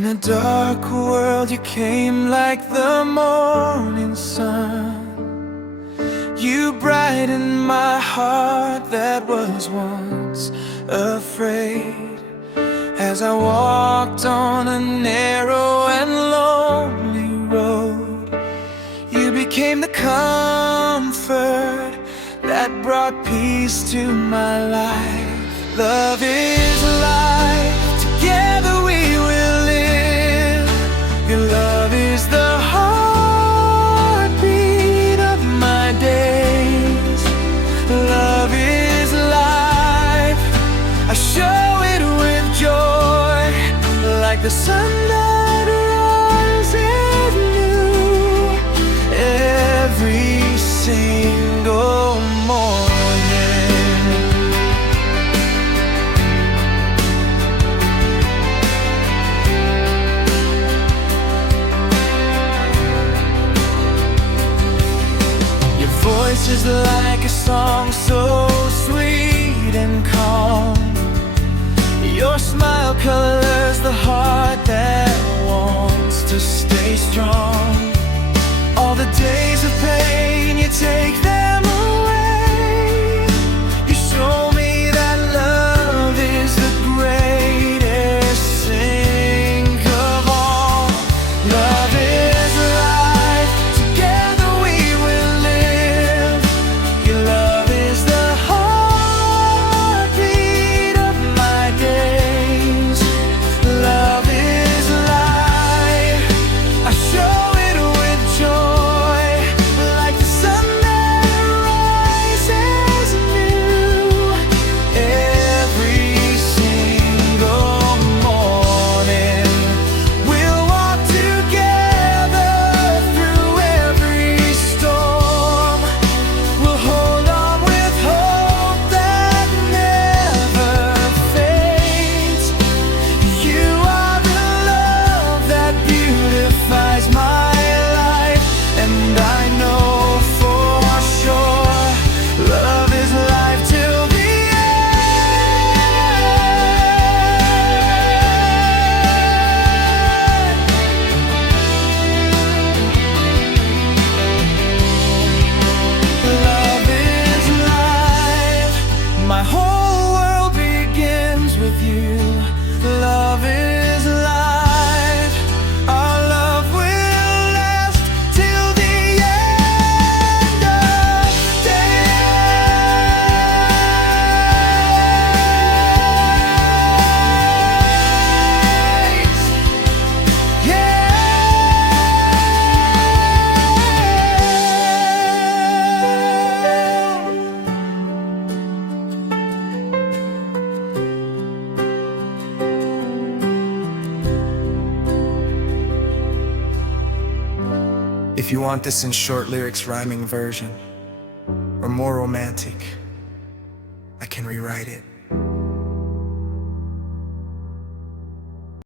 In a dark world you came like the morning sun. You brightened my heart that was once afraid. As I walked on a narrow and lonely road, you became the comfort that brought peace to my life. Love is life, together we will live. Your love is the heartbeat of my days. Love is life, I show it with joy, like the sun that rises new every single morning. Your voice is like a song so sweet and calm. Your smile colors the heart that wants to stay strong. All the days of pain, you take them away. You show me that love is the greatest thing of all. Love is life, together we will live. Your love is the heartbeat of my days. Love is life, I show it with joy, like the sun that rises new every single morning. We'll walk together through every storm. We'll hold on with hope that never fades. You are the love that beautifies my life, and I know for sure love is life till the end. Love is life, my whole world begins with you. Love is life, our love will last till the end of days. Yeah. If you want this in short lyrics rhyming version, or more romantic, I can rewrite it.